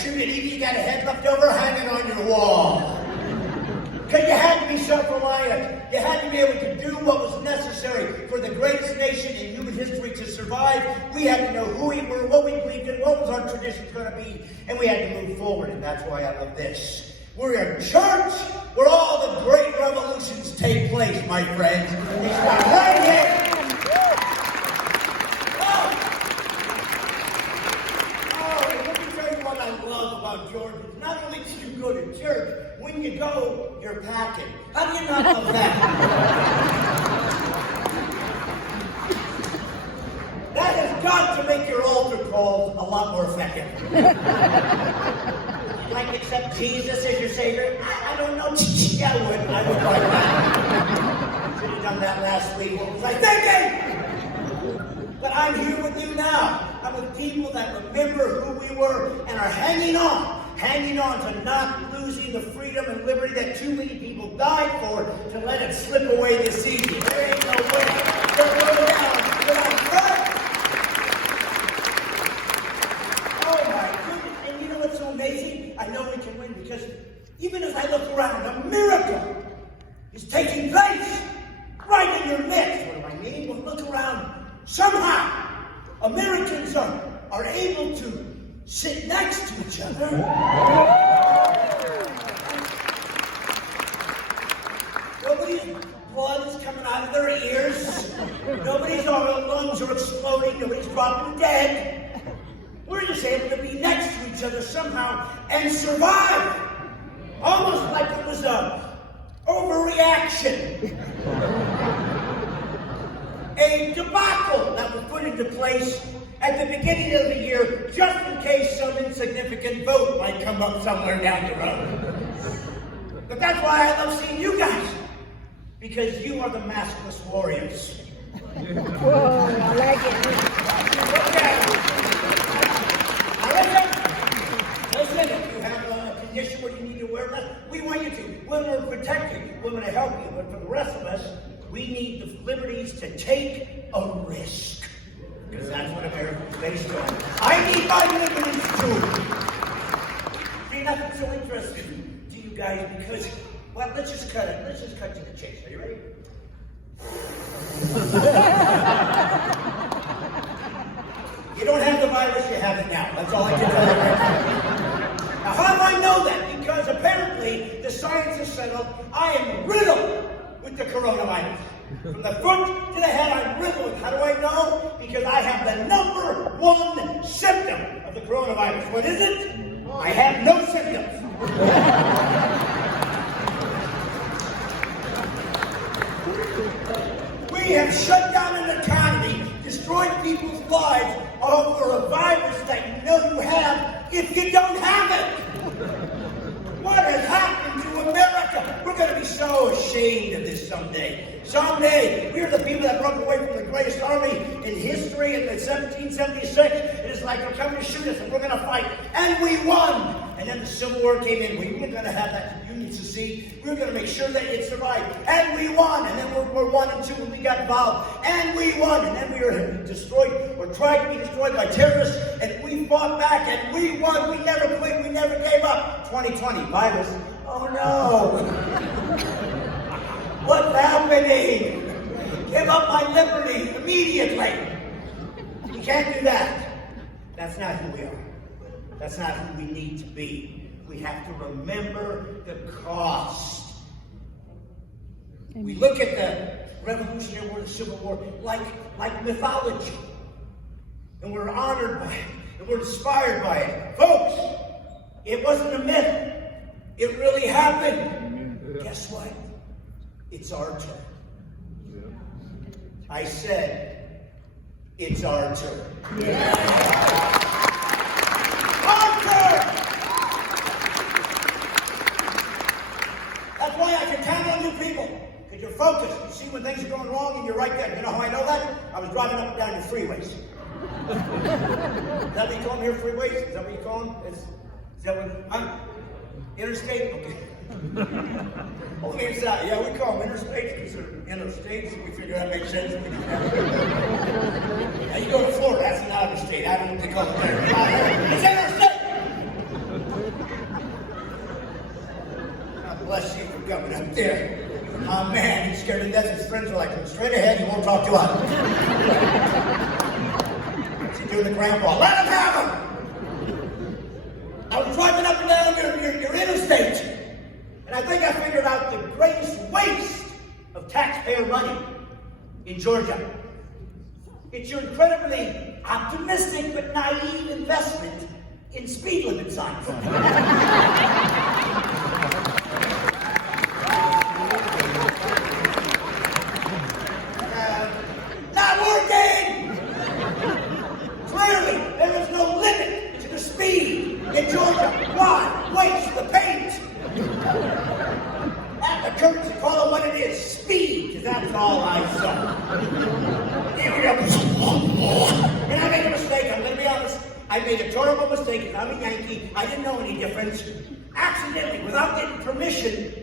shoot it, even you got a head left over, hang it on your wall. Because you had to be self-reliant. You had to be able to do what was necessary for the greatest nation in human history to survive. We had to know who we were, what we believed in, what was our traditions going to be, and we had to move forward, and that's why I love this. We're a church where all the great revolutions take place, my friends. It's right here. George, not only do you go to church, when you go, you're packing. How do you not love that? That has got to make your altar calls a lot more effective. You'd like to accept Jesus as your Savior? I don't know. Yeah, I would like that. Should have done that last week. What was I thinking? But I'm here with you now. I'm with people that remember who we were and are hanging on to not losing the freedom and liberty that too many people died for, to let it slip away this easy. There ain't no way to go down without blood. Oh my goodness. And you know what's so amazing? I know we can win because even as I look around, a miracle is taking place right in your midst. What do I mean? Well, look around. Somehow, Americans are able to sit next to each other. Nobody's blood is coming out of their ears. Nobody's lungs are exploding. Nobody's dropping dead. We're just able to be next to each other somehow and survive. Almost like it was an overreaction. A debacle that was put into place at the beginning of the year, just in case some insignificant vote might come up somewhere down the road. But that's why I love seeing you guys, because you are the maskless warriors. Whoa, I like it. Now listen, if you have a condition where you need to wear that, we want you to. We're going to protect you. We're going to help you. But for the rest of us, we need the liberties to take a risk. Because that's what America's based on. I need my liberties too. See, nothing's so interesting to you guys because, well, let's just cut it. Let's just cut to the chase. Are you ready? You don't have the virus, you have it now. That's all I can tell you right now. Now, how do I know that? Because apparently the science has settled. I am riddled with the coronavirus. From the foot to the head, I'm riddled. How do I know? Because I have the number one symptom of the coronavirus. What is it? I have no symptoms. We have shut down an economy, destroyed people's lives over a virus that you know you have if you don't have it. What has happened to America? We're going to be so ashamed of this someday. Someday, we're the people that broke away from the greatest army in history in 1776. It is like they're coming to shoot us and we're going to fight. And we won. And then the Civil War came in. We weren't going to have that Union secede. We were going to make sure that it survived. And we won. And then World War I and II when we got involved. And we won. And then we were destroyed or tried to be destroyed by terrorists. And we fought back and we won. We never quit. We never gave up. 2020 virus. Oh no. What's happening? Give up my liberty immediately. You can't do that. That's not who we are. That's not who we need to be. We have to remember the cost. We look at the Revolutionary War, the Civil War, like mythology. And we're honored by it. And we're inspired by it. Folks, it wasn't a myth. It really happened. Guess what? It's our turn. I said, it's our turn. Yeah. Our turn! That's why I can count on you people. Because you're focused. You see when things are going wrong and you're right there. You know how I know that? I was driving up and down your freeways. Is that what you call them here, freeways? Is that what you call them? Is that what, interstate? Okay. Oh, it's that. Yeah, we call them interstates because they're interstates. We figure that makes sense. Now you go to Florida, that's an out of state. I don't know what they call it there. It's interstate. bless you for coming up there. Oh man, he's scared to death. His friends are like, "Come straight ahead, he won't talk to us." What's he doing to Grandpa? Let him have him! I was driving up and down your interstate, and I think I figured out the greatest waste of taxpayer money in Georgia. It's your incredibly optimistic but naive investment in speed limit signs. Not working! Clearly, there is no limit to the speed in Georgia. Why waste the paint? At the curtains, call it what it is, speed, because that's all I saw. And I made a mistake, I'm going to be honest. I made a terrible mistake, because I'm a Yankee. I didn't know any difference. Accidentally, without getting permission,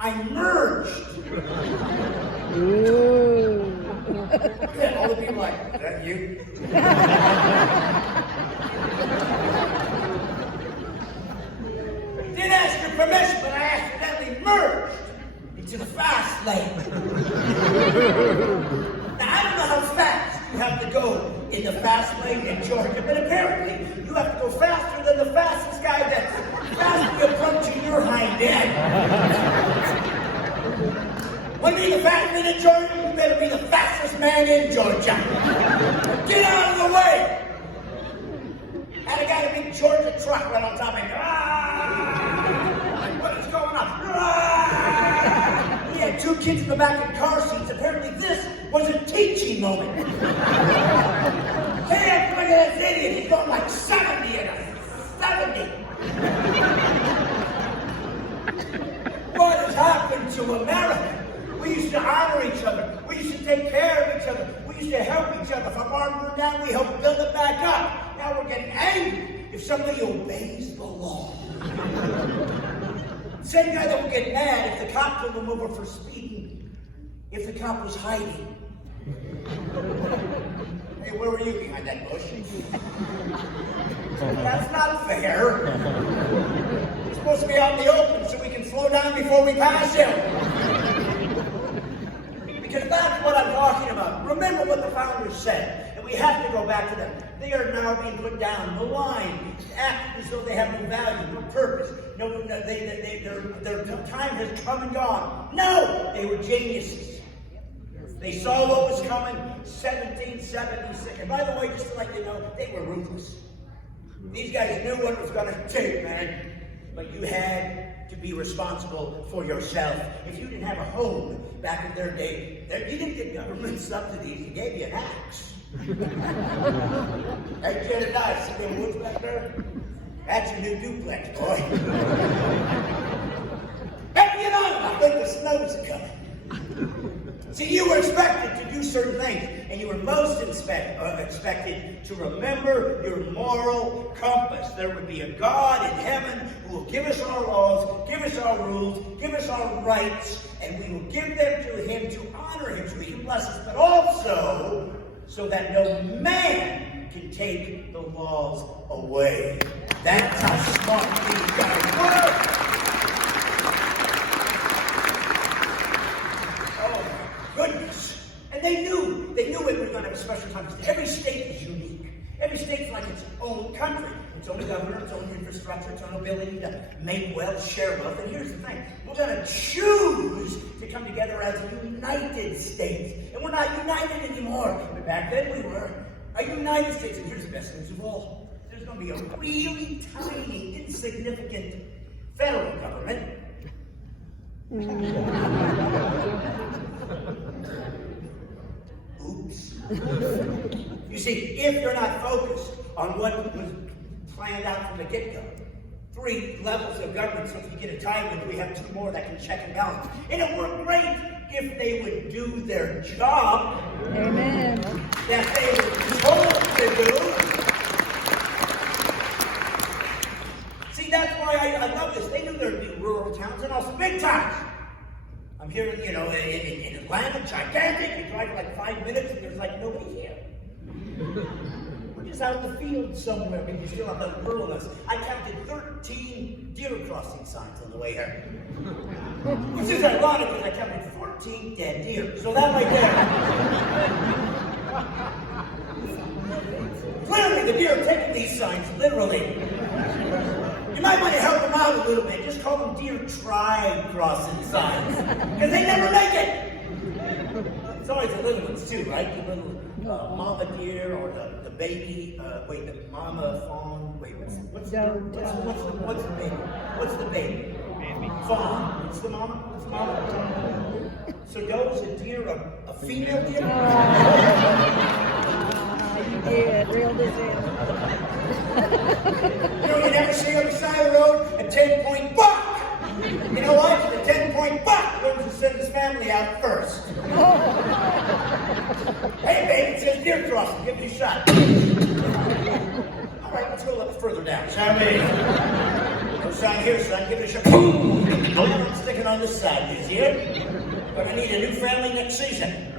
I merged. Ooh. Yeah, all the people like, "Is that you?" Didn't ask your permission, but I accidentally merged into the fast lane. Now, I don't know how fast you have to go in the fast lane in Georgia, but apparently you have to go faster than the fastest guy that's fastly approaching your hind end. When you're the fast man in Georgia, you better be the fastest man in Georgia. Get out of the way! Had a guy in a big Georgia truck right on top of me. What is going on? He had two kids in the back in car seats. Apparently this was a teaching moment. Hey, look at this idiot. He's going like 70 and a 70. What has happened to America? We used to honor each other. We used to take care of each other. We used to help each other. If our barn burned down, we helped build it back up. Now we're getting angry if somebody obeys the law. Same guy that would get mad if the cop pulled him over for speeding, if the cop was hiding. Hey, where were you behind that bush? That's not fair. We're supposed to be out in the open so we can slow down before we pass him. Because that's what I'm talking about. Remember what the founders said, and we have to go back to them. They are now being put down, maligned, act as though they have no value, no purpose. Their time has come and gone. No, they were geniuses. They saw what was coming, 1776. And by the way, just to let you know, they were ruthless. These guys knew what it was going to take, man. But you had to be responsible for yourself. If you didn't have a home back in their day, you didn't get government subsidies. They gave you an axe. Hey, Jedediah, see them woods back there? That's your new duplex, boy. Hey, get on! I think the snow's coming. See, you were expected to do certain things, and you were most expected to remember your moral compass. There would be a God in heaven who will give us our laws, give us our rules, give us our rights, and we will give them to him to honor him so he can bless us, but also so that no man can take the laws away. That's how smart these guys were. Goodness. And they knew we were going to have a special time. Every state is unique. Every state's like its own country, its own government, its own infrastructure, its own ability to make wealth, share wealth. And here's the thing. We're going to choose to come together as a United States. And we're not united anymore. But back then we were a United States. And here's the best news of all. There's going to be a really tiny, insignificant federal government. Oops. You see, if you're not focused on what was planned out from the get-go, 3 levels of government, so if you get a tie win, we have 2 more that can check and balance. And it worked great if they would do their job. Amen. That they were told to do. See, that's why I love this. They knew there'd be rural towns and also big towns. I'm here, in Atlanta, gigantic. You drive for like 5 minutes and there's like nobody here. We're just out in the field somewhere, but you still have that ruralness. I counted 13 deer crossing signs on the way here. Which is ironic because I counted 14 dead deer. So that right there. Clearly the deer are taking these signs literally. You might want to help them out a little bit. Just call them deer try crossing signs. Because they never make it. It's always the little ones too, right? The little mama deer or the baby, the mama fawn. Wait, what's the baby? What's the baby? Fawn. What's the mama? What's the mama? So goes a deer, a female deer? You did, real disease. You know, you never see on the side of the road a 10-point buck. You know what? The 10-point buck learns to send his family out first. Hey, babe, it says deer crossing. Give me a shot. All right, let's go a little further down, shall we? No sign here, son. Give it a shot. Boom! I'm sticking on this side this year. Gonna need a new family next season.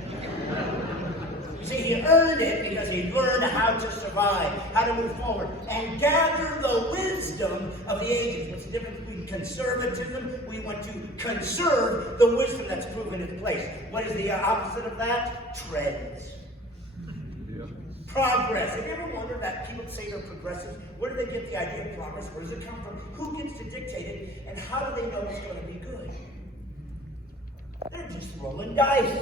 You see, he earned it because he learned how to survive, how to move forward, and gather the wisdom of the ages. What's the difference between conservatism? We want to conserve the wisdom that's proven its place. What is the opposite of that? Trends. Progress. Have you ever wondered that people say they're progressive? Where do they get the idea of progress? Where does it come from? Who gets to dictate it? And how do they know it's going to be good? They're just rolling dice.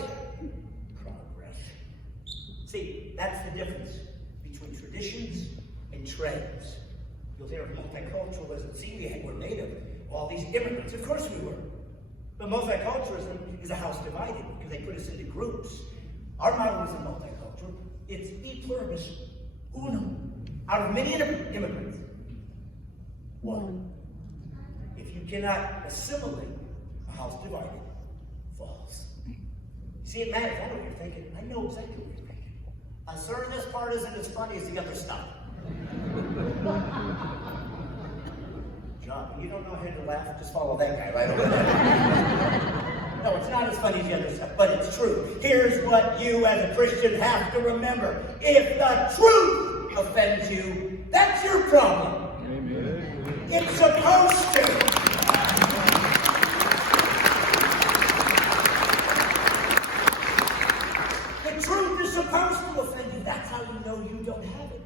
Progress. See, that's the difference between traditions and trends. You'll hear of multiculturalism. See, we were made of all these immigrants. Of course we were. But multiculturalism is a house divided because they put us into groups. Our model isn't multicultural. It's e pluribus unum. Out of many immigrants, one. If you cannot assimilate, a house divided falls. See, it matters. I know what you're thinking. I know exactly what you're thinking. Sir, this part isn't as funny as the other stuff. John, when you don't know how to laugh, just follow that guy right over there. No, it's not as funny as the other stuff, but it's true. Here's what you as a Christian have to remember. If the truth offends you, that's your problem. Amen. It's supposed to. The truth is supposed to offend you. That's how you know you don't have it.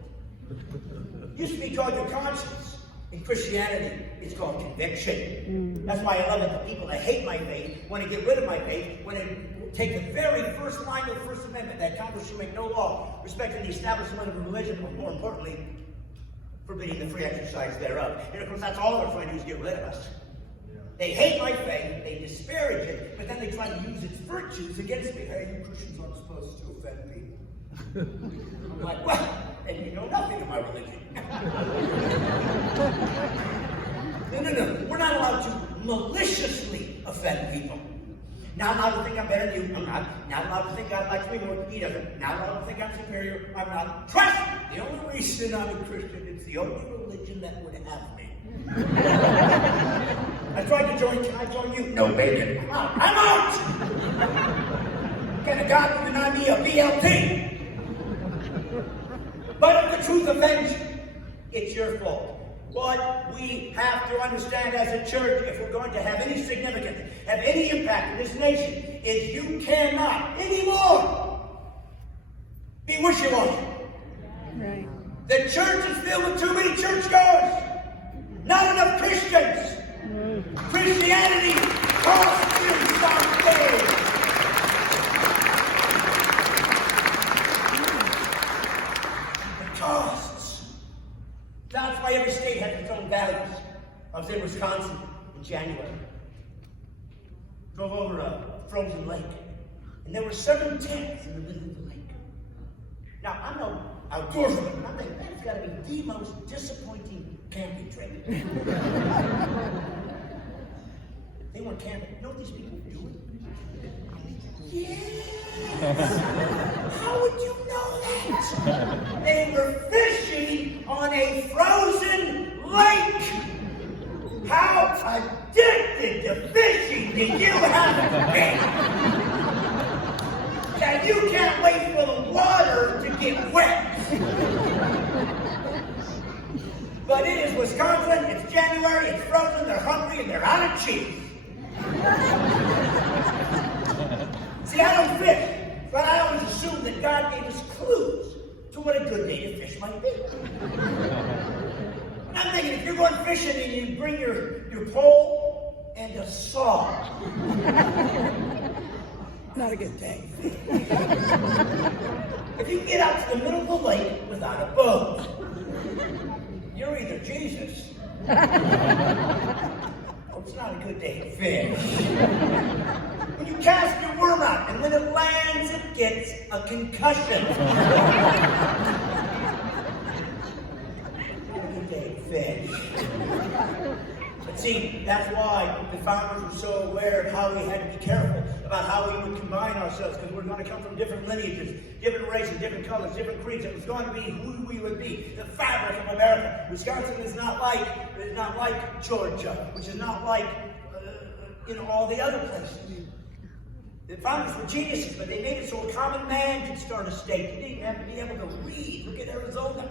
It used to be called your conscience. In Christianity, it's called conviction. That's why I love it. The people that hate my faith, want to get rid of my faith, want to take the very first line of the First Amendment that Congress shall make no law respecting the establishment of a religion, but more importantly, forbidding the free exercise thereof. And of course, that's all they're trying to do is get rid of us. They hate my faith, they disparage it, but then they try to use its virtues against me. Hey, you Christians aren't supposed to offend people. I'm like, well, and you know nothing of my religion. No. We're not allowed to maliciously offend people. Not allowed to think I'm better than you. I'm not. Not allowed to think God likes me more. He doesn't. Not allowed to think I'm superior. I'm not. Trust me. The only reason I'm a Christian, it's the only religion that would have me. I tried to join. Can I join you? No, baby. I'm out. Can a God deny me a BLT? But if the truth offends you, it's your fault. What we have to understand as a church, if we're going to have any significance, have any impact in this nation, is you cannot anymore be wishy-washy. Right. The church is filled with too many churchgoers, not enough Christians. Christianity costs you something. That's why every state has its own values. I was in Wisconsin in January. Drove over a frozen lake. And there were 7 tents in the middle of the lake. Now, I'm no outdoorsman, but I'm thinking that's got to be the most disappointing camping trip. They weren't camping. You know what these people were doing? Yes! How would you know that? They were fishing on a frozen lake! How addicted to fishing did you have to be? That you can't wait for the water to get wet. But it is Wisconsin, it's January, it's frozen, they're hungry, and they're out of cheese. See, I don't fish, but I always assume that God gave us clues to what a good day to fish might be. And I'm thinking, if you're going fishing and you bring your pole and a saw, not a good thing. If you get out to the middle of the lake without a boat, you're either Jesus, or it's not a good day to fish. When you cast your worm out, and when it lands, it gets a concussion. Good day to fish. But see, that's why the founders were so aware of how we had to be careful about how we would combine ourselves, because we're going to come from different lineages, different races, different colors, different creeds. It was going to be who we would be, the fabric of America. Wisconsin is not like Georgia, which is not like all the other places. The founders were geniuses, but they made it so a common man could start a state. You didn't have to be able to read. Look at Arizona.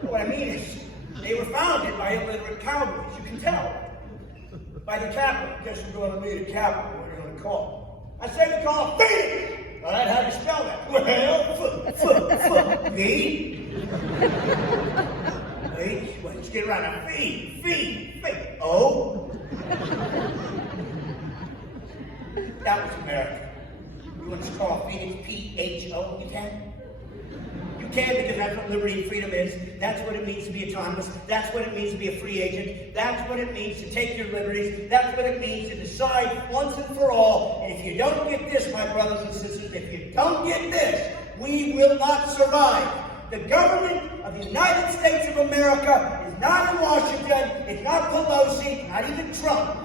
What I mean is, they were founded by illiterate cowboys. You can tell by the capital. Guess we're going to meet a capital. What are you going to call it? I say we call it Phoenix. Well, that's how you spell that. Well, V. Well, let's get around a V. O. That was America. You want to call Phoenix P-H-O? You can? You can, because that's what liberty and freedom is. That's what it means to be autonomous. That's what it means to be a free agent. That's what it means to take your liberties. That's what it means to decide once and for all. And if you don't get this, my brothers and sisters, if you don't get this, we will not survive. The government of the United States of America is not in Washington. It's not Pelosi, not even Trump.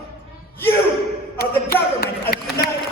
You are the government of the United States.